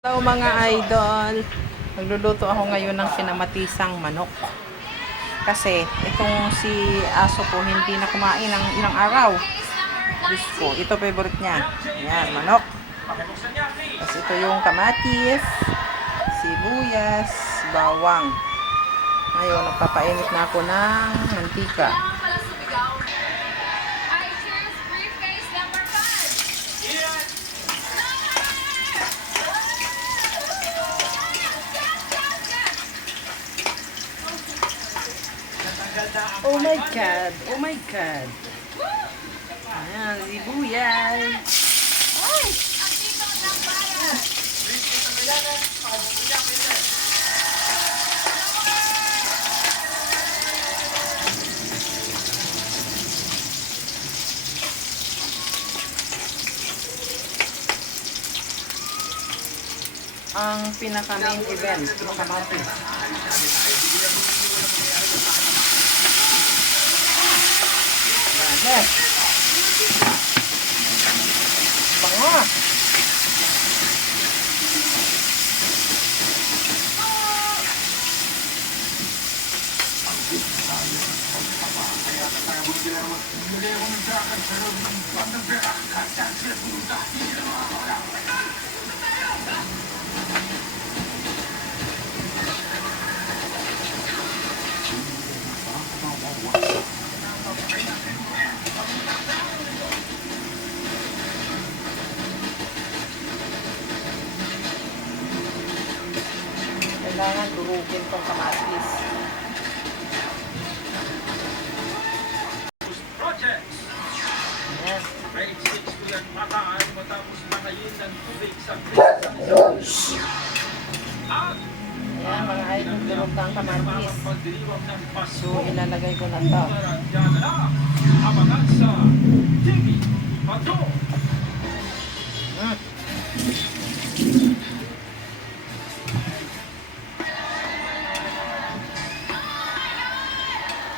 Hello mga idol, nagluluto ako ngayon ng sinamatisang manok kasi itong si aso ko hindi na kumain ng ilang araw. Diyos ko, ito favorite niya. Yan, manok. Tapos ito yung kamatis, sibuyas, bawang. Ngayon, nagpapainit na ako ng mantika. Oh my God! Oh my God! Ayan, sibuyas. Ay! Ang pinaka-main event, kamatis. Yes. Bango. Kailangan durugin tong kamatis. Ayan. Grade 6 ko yan pataan matapos makayin ng tubig sa Ayan mga idol, durog na ang kamatis. pagdiriwang ng paso. So ilalagay ko na ito. Yan na abangan sa TV Pato.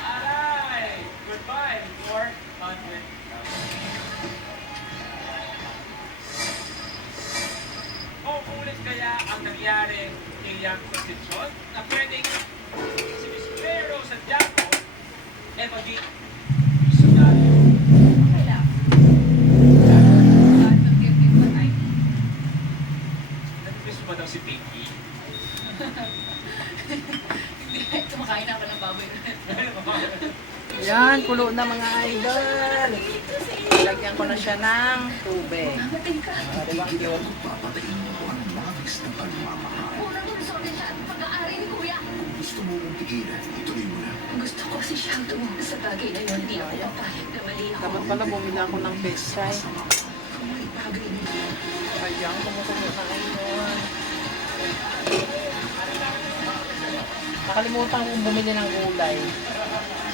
Aray! Goodbye, 400. Ulit kaya ang nangyari iyang posisyon na pwedeng si Miss Pero Santiago e maging sundalo. Okay lang. Nag-miss mo ba daw si Pinky? Hindi, kumakain ako ng baboy. Yan, kulo na mga idol. Lagyan ko na siya ng tubig. Mamatay ka. Diba ang cute? Unang lunsod siya at pag-aari ni Kuya. Gusto mo mong tigilan, ituloy mo na. Gusto ko si siyang tumulong sa bagay na yun. Hindi ako papayag na mali ako. Dapat pala bumili ako ng pechay. May bagay mo. Ayan, kumukulo na ngayon. Nakalimutan kong bumili ng gulay.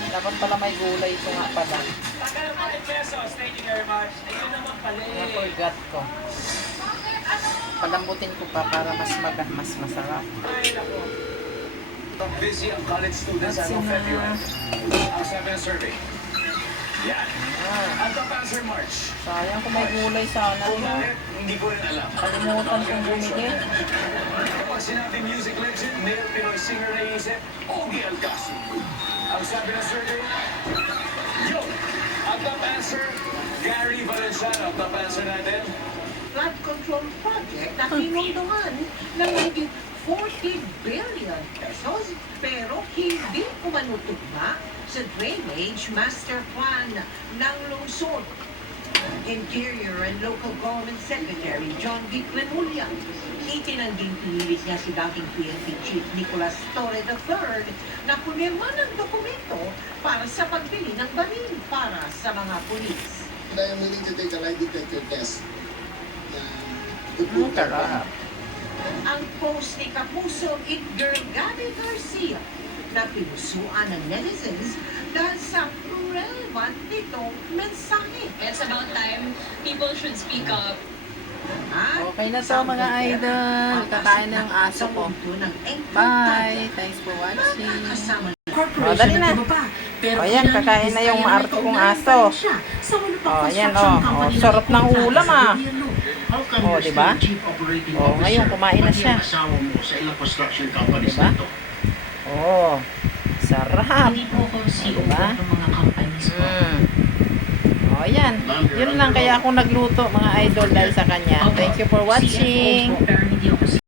Dapat pala may gulay ito nga pala. Tagal mo ng pesos, thank you very much. Ayun naman pala eh. Naforgot ko. Palambutin ko pa para mas masarap. Ay, naku. Busy ang college students That's ano enough. February. Ang sabi ng survey. Yan. Ang top answer March. Sayang kung may gulay sana. Kung bakit, hindi ko rin alam. Kalimutan kong bumili. Kapag sinabi music legend, male Pinoy singer na iisip, Ogie Alcacid. Ang sabi ng survey, yo! Ang top answer, Gary Valenciano. Ang top answer natin, Flood control project na pinuntungan ng higit 40 billion pesos pero hindi umanutugma sa Drainage Master Plan ng lungsod. Interior and Local Government Secretary John V. Remulla, itinangging pinilit niya si dating PNP Chief Nicolas Torre III na punirma ng dokumento para sa pagbili ng baril para sa mga pulis. I am willing to take a lie detector test. Sarap. Ang post ni Kapuso Edgar Gabi Garcia na pinusuan ng netizens dahil sa relevant nitong mensahe. It's about time people should speak up. At Okay na to mga idol. Kakain ng aso ko. Bye. Thanks for watching. O, dali na. O, ayan, kakain na yung maarte kong aso. O, ayan, o. O, sarap ng ulam, ah. How come Oh, you're diba? still chief operating Oh, officer? ngayon, kumain na Pati siya. ang asawa mo sa ilang construction companies Diba? na ito. Oh, sarap. Hindi po ako CEO Diba? ng mga companies po. Oh, yan. Yun lang kaya ako nagluto, mga idol, dahil sa kanya. Thank you for watching. CFO po, pero hindi ako